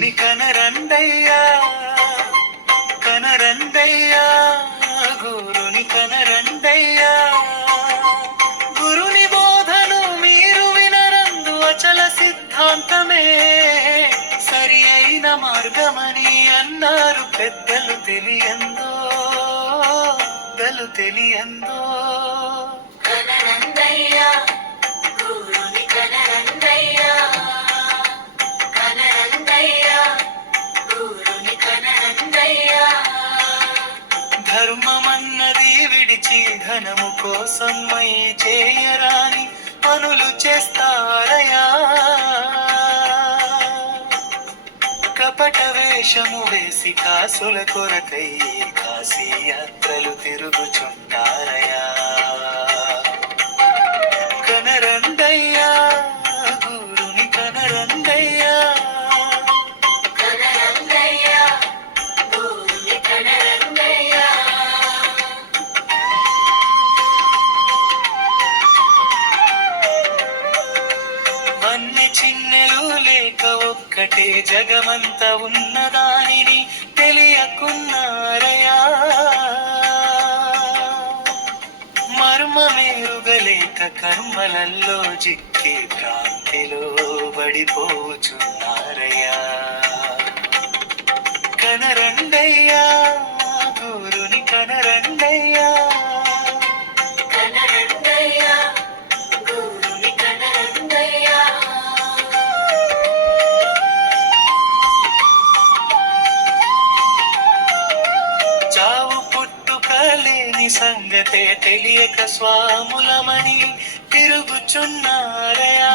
గురుని కనరండయ్యా కనరండయ్యా గురుని కనరండయ్యా గురుని బోధను మీరు వినరందు అచల సిద్ధాంతమే సరి అయిన మార్గమని అన్నారు పెద్దలు తెలియందో తెలియందో కనరండయ్యా గురుని కనరండయ్యా కనరండయ్యా గురుని కనరండయ్యా ధర్మమన్నది విడిచి ధనము కోసమై చేయరాని పనులు చేస్తారయా కపట వేషము వేసి కాసుల కొరకై కాశీ యాత్రలు తిరుగుచుంటారయా కనరండయ్యా గురుని కనరండయ్యా కనరండయ్యా గురుని కనరండయ్యా అన్ని చిన్నెలు లేక ఒక్కటే జగమంత ఉన్నదానిని తెలియకున్నారయా మర్మమేరుగలేక కర్మలలో జిక్కి భ్రాంతిలో పడిపోచున్నారయా కనరండయ్యా గురుని కనరండయ్యా కనరండయ్యా గురుని కనరండయ్యా చావు పుట్టుక లేని సంగతే తెలియక స్వాములమని తిరుగుచున్నారయా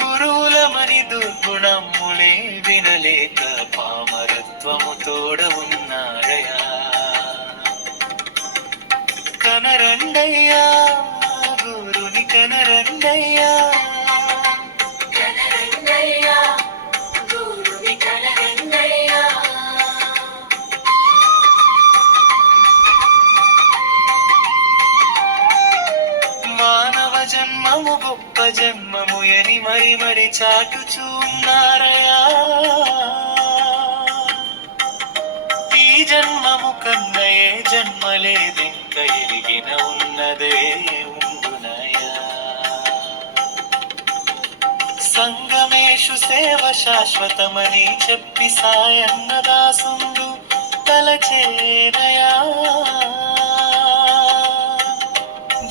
గురువులమని దుర్గుణములే వినలేక పామరత్వము తోడ ఉన్నారయా కనరండయ్యా గురుని కనరండయ్యా కనరండయ్యా గురుని కనరండయ్యా మానవ జన్మము గొప్ప జన్మము అని మరి చాటుచున్నారయా ఈ జన్మము కన్న ఏ జన్మలేదింక ఎరిగిన ఉన్నదే ఉండునయా సంగమేషు సేవ శాశ్వతమని చెప్పి సాయన్నదాసుండు తలచేనయా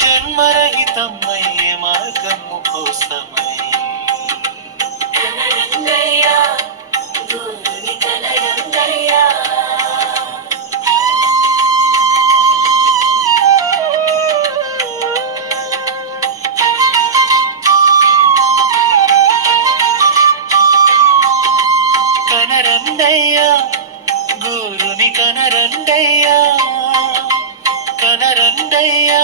జన్మరహితమయ్యే మార్గము కోసమై కనరండయ్యా గురుని కనరండయ్యా కనరండయ్యా గురుని కనరండయ్యా కనరండయ్యా